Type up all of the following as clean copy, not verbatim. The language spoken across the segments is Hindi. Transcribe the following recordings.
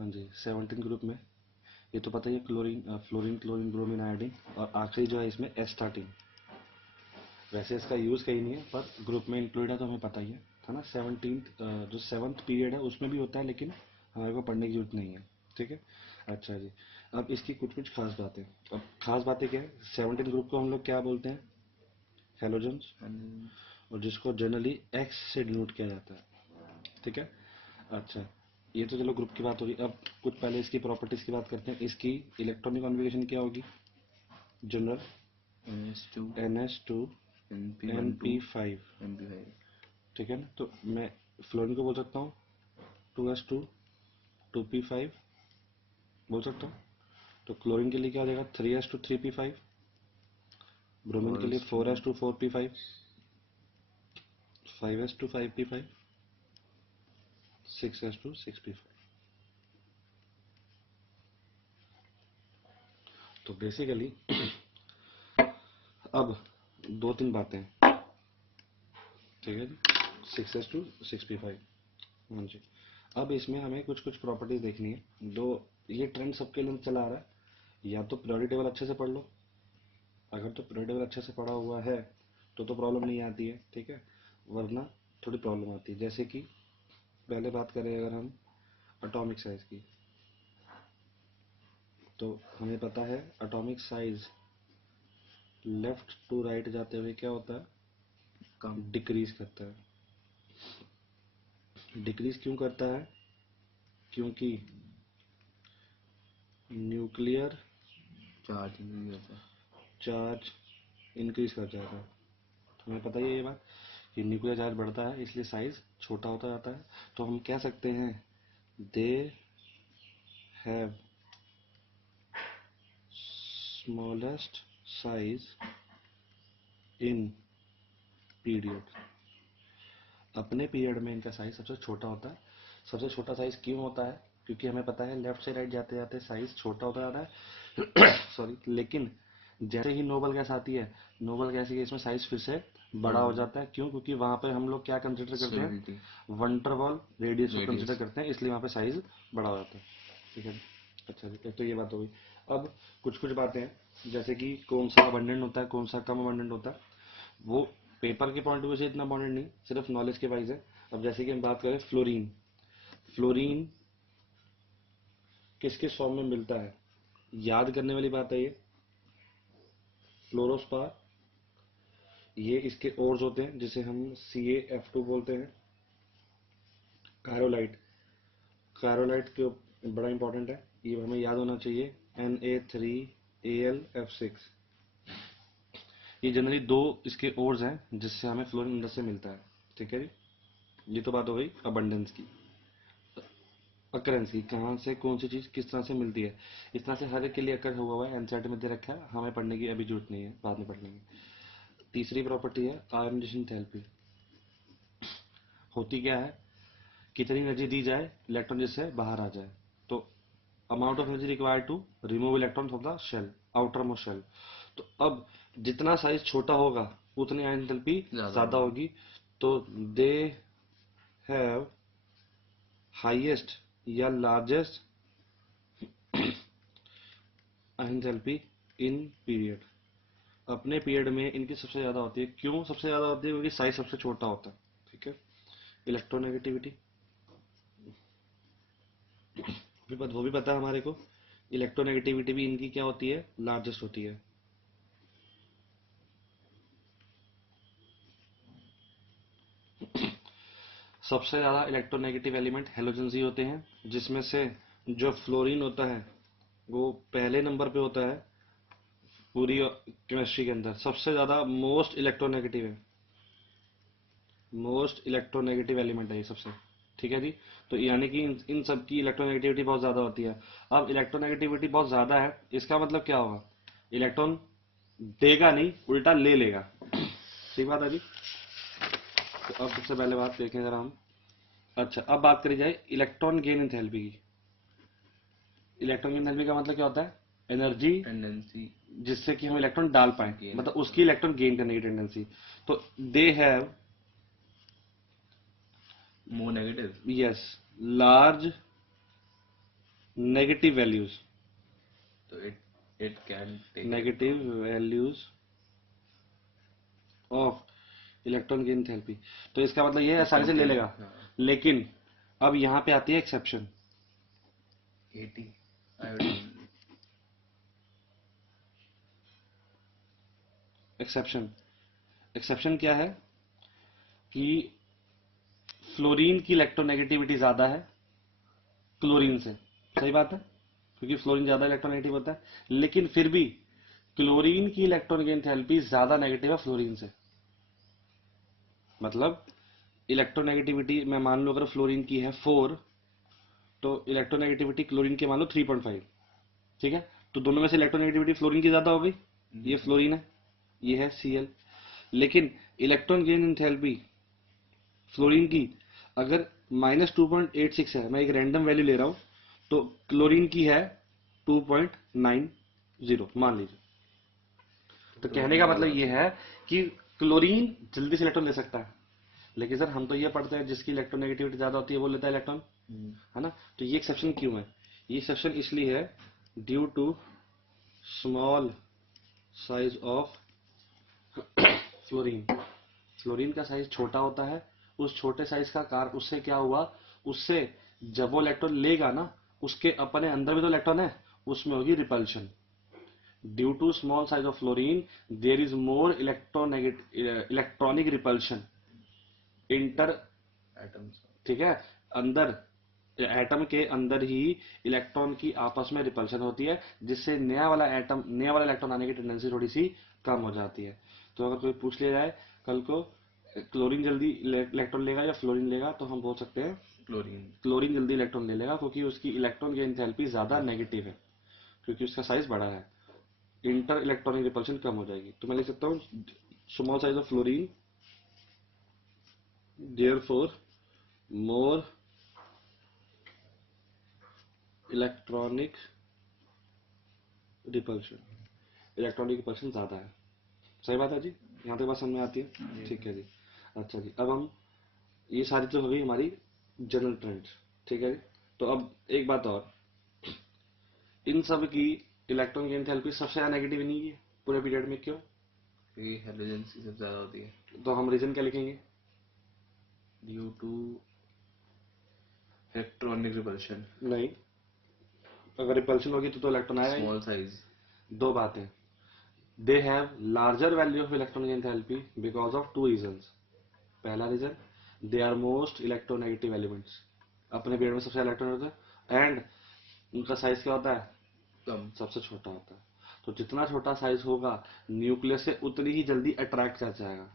हाँ जी 17 ग्रुप में ये तो पता ही है, chlorine fluorine chlorine bromine iodine, और आखिरी जो है इसमें एस्टाटीन। वैसे इसका यूज़ कहीं नहीं है पर ग्रुप में इंक्लूड है तो हमें पता ही है ना। 17 जो 7th पीरियड है उसमें भी होता है, लेकिन हमारे को पढ़ने की जरूरत नहीं है, ठीक है। अच्छा जी, अब इसकी कुछ कुछ खास बातें। अब खास बातें क्या है, 17 ग्रुप को हम लोग क्या बोलते हैं, हेलोजन्स, और जिसको जनरली एक्स से डिनोट किया जाता है, ठीक है। अच्छा, ये तो चलो ग्रुप की बात होगी। अब कुछ पहले इसकी प्रॉपर्टीज की बात करते हैं। इसकी इलेक्ट्रॉनिक कॉन्फ़िगरेशन क्या होगी, जनरल NH2 NP5, ठीक है ना। तो मैं फ्लोरीन को बोल सकता हूँ 2s2 2p5 बोल सकता हूँ। तो क्लोरीन के लिए क्या हो जाएगा 3s2 3p5, ब्रोमीन के लिए 4s2 4p5, 5s2 5p5, 6s2 6p5। तो बेसिकली अब दो तीन बातें, ठीक है जी, 6s2 6p5। हाँ जी, अब इसमें हमें कुछ कुछ प्रॉपर्टीज देखनी है। दो, ये ट्रेंड सबके लिए चला आ रहा है, या तो पीरियोडिक टेबल अच्छे से पढ़ लो। अगर तो पीरियोडिक टेबल अच्छे से पढ़ा हुआ है तो प्रॉब्लम नहीं आती है, ठीक है, वरना थोड़ी प्रॉब्लम आती है। जैसे कि पहले बात करें अगर हम एटॉमिक साइज की, तो हमें पता है atomic size left to right जाते हुए क्या होता है, कम डिक्रीज करता है। डिक्रीज क्यों करता है, क्योंकि न्यूक्लियर चार्ज इंक्रीज कर जाता है। हमें पता ही है ये बात कि न्यूक्लियर चार्ज बढ़ता है, इसलिए साइज छोटा होता जाता है। तो हम कह सकते हैं they have smallest size in period. अपने पीरियड में इनका साइज सबसे छोटा होता है। सबसे छोटा साइज क्यों होता है, क्योंकि हमें पता है लेफ्ट से राइट जाते जाते साइज छोटा होता जाता है सॉरी। लेकिन जैसे ही नोबल गैस आती है, नोबल गैस के इसमें साइज फिर से बड़ा हो जाता है। क्यों, क्योंकि वहां पे हम लोग क्या कंसिडर करते हैं, वंडरवॉल रेडियस को कंसिडर करते हैं, इसलिए वहां पे साइज बड़ा हो जाता है, ठीक है। अच्छा जी, एक तो ये बात हो गई। अब कुछ कुछ बातें हैं, जैसे कि कौन सा अबंडेंट होता है, कौन सा कम अबंडेंट होता है, वो पेपर के पॉइंट ऑफ व्यू से इतना अबंडेंट नहीं, सिर्फ नॉलेज के वाइज है। अब जैसे कि हम बात करें फ्लोरीन, फ्लोरीन किसके फॉर्म में मिलता है, याद करने वाली बात है ये, फ्लोरोस्पार, ये इसके ओर्स होते हैं जिसे हम CaF2 बोलते हैं। कायरोलाइट, कायरोलाइट के बड़ा इंपॉर्टेंट है, ये हमें याद होना चाहिए, Na3Al F6। ये जनरली दो इसके ओर्स हैं जिससे हमें फ्लोरीन अंदर से मिलता है, ठीक है जी। ये तो बात हो गई अबंडेंस की। अकरेंस की, कहाँ से कौन सी चीज किस तरह से मिलती है, इस तरह से हर एक के लिए अकर हुआ है, एनसीईआरटी में दे रखा है, हमें पढ़ने की अभी जरूरत नहीं है, बाद में पढ़ लेंगे। तीसरी प्रॉपर्टी है आयोनाइजेशन एंथैल्पी। होती क्या है, कितनी एनर्जी दी जाए इलेक्ट्रॉन जिससे बाहर आ जाए। तो amount of energy required to remove electron from the shell, outer most shell. तो अब जितना साइज छोटा होगा उतनी आयन एंथैल्पी ज्यादा होगी। तो दे हैव हाईएस्ट या लार्जेस्ट एंथैल्पी इन पीरियड। अपने पीरियड में इनकी सबसे ज्यादा होती है। क्यों सबसे ज्यादा होती है, क्योंकि साइज सबसे छोटा होता है, ठीक है। इलेक्ट्रोनेगेटिविटी वो भी पता है हमारे को, इलेक्ट्रोनेगेटिविटी भी इनकी क्या होती है, लार्जेस्ट होती है। सबसे ज्यादा इलेक्ट्रोनेगेटिव एलिमेंट हेलोजन्स ही होते हैं, जिसमें से जो फ्लोरीन होता है वो पहले नंबर पे होता है पूरी केमिस्ट्री के अंदर। सबसे ज्यादा मोस्ट इलेक्ट्रोनेगेटिव है, मोस्ट इलेक्ट्रोनेगेटिव एलिमेंट है ये सबसे, ठीक है जी। तो यानी कि इन सब की इलेक्ट्रोनेगेटिविटी बहुत ज्यादा होती है। अब इलेक्ट्रोनेगेटिविटी बहुत ज्यादा है, इसका मतलब क्या होगा, इलेक्ट्रॉन देगा नहीं, उल्टा ले लेगा, ठीक बात है जी। तो अब सबसे पहले बात देखें जरा हम। अच्छा, अब बात करी जाए इलेक्ट्रॉन गेन एंथैल्पी की। इलेक्ट्रॉन गेन एंथैल्पी का मतलब क्या होता है, एनर्जी टेंडेंसी जिससे कि हम इलेक्ट्रॉन डाल पाए, मतलब उसकी इलेक्ट्रॉन गेन करने की टेंडेंसी। तो they have more negative, yes, large negative values, तो it can take negative values of electron की एंथैल्पी। तो इसका मतलब ये है आसानी से ले लेगा। हाँ। लेकिन अब यहाँ पे आती है एक्सेप्शन। 80 आयोडीन। एक्सेप्शन, एक्सेप्शन क्या है कि फ्लोरीन की इलेक्ट्रोनेगेटिविटी ज्यादा है क्लोरीन से। सही बात है, क्योंकि फ्लोरीन ज्यादा इलेक्ट्रोनेगेटिव होता है, लेकिन फिर भी क्लोरीन की इलेक्ट्रॉन की एंथैल्पी ज्यादा नेगेटिव है फ्लोरीन से। मतलब इलेक्ट्रोनेगेटिविटी मैं मान लो अगर फ्लोरीन की है 4, तो इलेक्ट्रोनेगेटिविटी क्लोरीन की मान लो 3.5। ठीक है, तो दोनों में से इलेक्ट्रोनेगेटिविटी फ्लोरीन की ज्यादा हो गई। ये फ्लोरीन है, ये है Cl। लेकिन इलेक्ट्रॉन गेन एंथैल्पी फ्लोरीन की अगर -2.86 है, मैं एक रैंडम वैल्यू ले रहा हूं, तो क्लोरीन की है 2.90 मान लीजिए। तो कहने का मतलब ये है कि क्लोरीन जल्दी से इलेक्ट्रॉन ले सकता है, लेकिन सर हम तो ये पढ़ते हैं जिसकी इलेक्ट्रोनेगेटिविटी ज्यादा होती है वो लेता है इलेक्ट्रॉन, है ना। तो ये एक्सेप्शन क्यों है? ये एक्सेप्शन इसलिए है due to small size of fluorine. Fluorine का साइज छोटा होता है, उस छोटे साइज का कारण उससे क्या हुआ, उससे जब वो इलेक्ट्रॉन लेगा ना, उसके अपने अंदर भी तो इलेक्ट्रॉन है, उसमें होगी repulsion. Due to small size of fluorine there is more electronic repulsion inter, atoms. ठीक है, अंदर एटम के अंदर ही इलेक्ट्रॉन की आपस में रिपल्शन होती है, जिससे नया वाला इलेक्ट्रॉन आने की टेंडेंसी थोड़ी सी कम हो जाती है। तो अगर कोई पूछ लिया जाए कल को क्लोरीन जल्दी इलेक्ट्रॉन लेगा या फ्लोरीन लेगा, तो हम बोल सकते हैं क्लोरीन। क्लोरीन जल्दी इलेक्ट्रॉन ले लेगा, क्योंकि उसकी इलेक्ट्रॉन की एंथैल्पी ज्यादा नेगेटिव है, क्योंकि उसका साइज बड़ा है, इंटर इलेक्ट्रॉनिक रिपल्शन कम हो जाएगी। तो मैं लिख सकता हूँ small size of fluorine therefore more electronic repulsion, electronic repulsion ज्यादा है। सही बात है जी, यहाँ तक बात समझ में आती है? ठीक है जी। अच्छा जी, अब हम ये सारी तो हो गई हमारी जनरल ट्रेंड्स। ठीक है जी, तो अब एक बात और, इन सब की इलेक्ट्रॉन की एंथैल्पी सबसे ज्यादा नेगेटिव नहीं है पूरे पीरियड में, क्यों? क्योंकि हेलोजेंस सबसे ज्यादा होती है। तो हम रीजन क्या लिखेंगे? Due to electronic repulsion. नहीं, अगर रिपल्शन होगी तो इलेक्ट्रॉन आएगा ही। Small size. दो बातें, they have larger value of electron enthalpy because of two reasons. पहला reason, they are most electronegative elements, अपने पीरियड में सबसे इलेक्ट्रॉन होते हैं, एंड उनका साइज क्या होता है? कम। सबसे छोटा होता है। तो जितना छोटा साइज होगा न्यूक्लियस से उतनी ही जल्दी अट्रैक्ट कर जाएगा,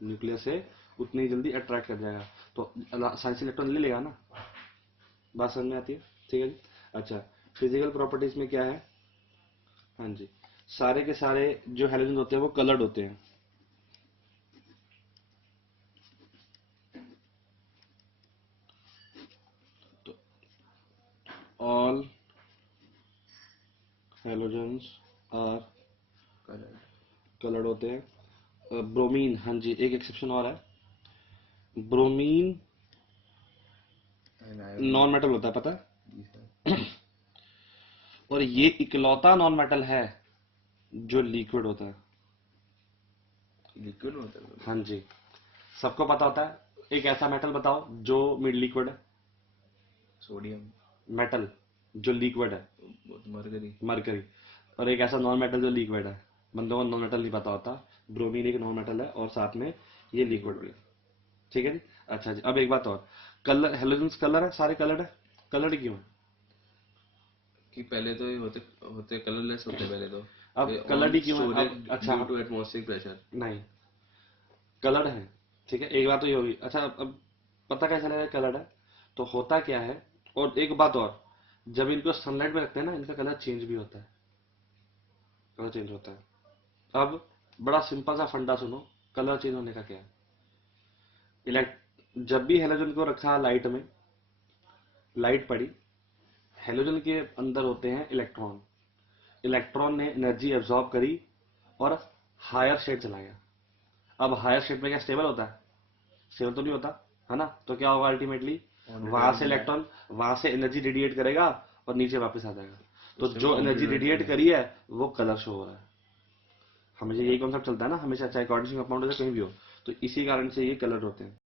न्यूक्लियस से उतनी ही जल्दी अट्रैक्ट कर जाएगा, तो साइंस इलेक्ट्रॉन ले लेगा ना। बात समझ में आती है? ठीक है जी। अच्छा, फिजिकल प्रॉपर्टीज में क्या है? हाँ जी, सारे के सारे जो हैलोजन होते हैं वो कलर्ड होते हैं। तो all halogens are colour. Coloured होते हैं। ब्रोमीन, हाँ जी, एक एक्सेप्शन और है, ब्रोमीन नॉन मेटल होता है, पता है? और ये इकलौता नॉन मेटल है जो लिक्विड होता है। लिक्विड होता है। हाँ जी, सबको पता होता है। एक ऐसा मेटल बताओ जो मिड लिक्विड है, सोडियम। मेटल जो लिक्विड है, मरकरी। मरकरी। और एक ऐसा नॉन मेटल जो लिक्विड है, बंदों को नॉन मेटल नहीं पता होता, ब्रोमीन एक नॉन मेटल है और साथ में ये लिक्विड भी है। ठीक है जी। अच्छा जी, अब एक बात और, कलर, हेलोजेंस कलर है, सारे कलर है, कलर क्यों है? कि पहले तो ये होते होते कलरलेस होते पहले तो। अब कलर ही क्यों है? स्टोरेज अब अच्छा, ड्यू टू एटमॉस्फेरिक प्रेशर। नहीं, कलर्ड है, ठीक है, एक बात तो ये होगी। अच्छा, अब पता कैसे लगेगा कलर्ड है? तो होता क्या है, और एक बात और, जब इनको सनलाइट में रखते हैं ना, इनका कलर चेंज भी होता है, कलर चेंज होता है। अब बड़ा सिंपल सा फंडा सुनो, कलर चेंज होने का क्या है। जब भी हेलोजन को रखा लाइट में, लाइट पड़ी, हेलोजन के अंदर होते हैं इलेक्ट्रॉन, इलेक्ट्रॉन ने एनर्जी एब्जॉर्ब करी और हायर स्टेट चला गया। अब हायर स्टेट में क्या स्टेबल होता है? स्टेबल तो नहीं होता, है ना। तो क्या होगा अल्टीमेटली, वहां से इलेक्ट्रॉन वहां से एनर्जी रेडिएट करेगा और नीचे वापस आ जाएगा। तो जो एनर्जी रेडिएट करी है वो कलर शो हो रहा है। हमेशा यही कॉन्सेप्ट चलता है ना, हमेशा चाहे क्वाड्रेटिक कंपाउंड हो या कहीं भी हो, तो इसी कारण से ये कलर होते हैं।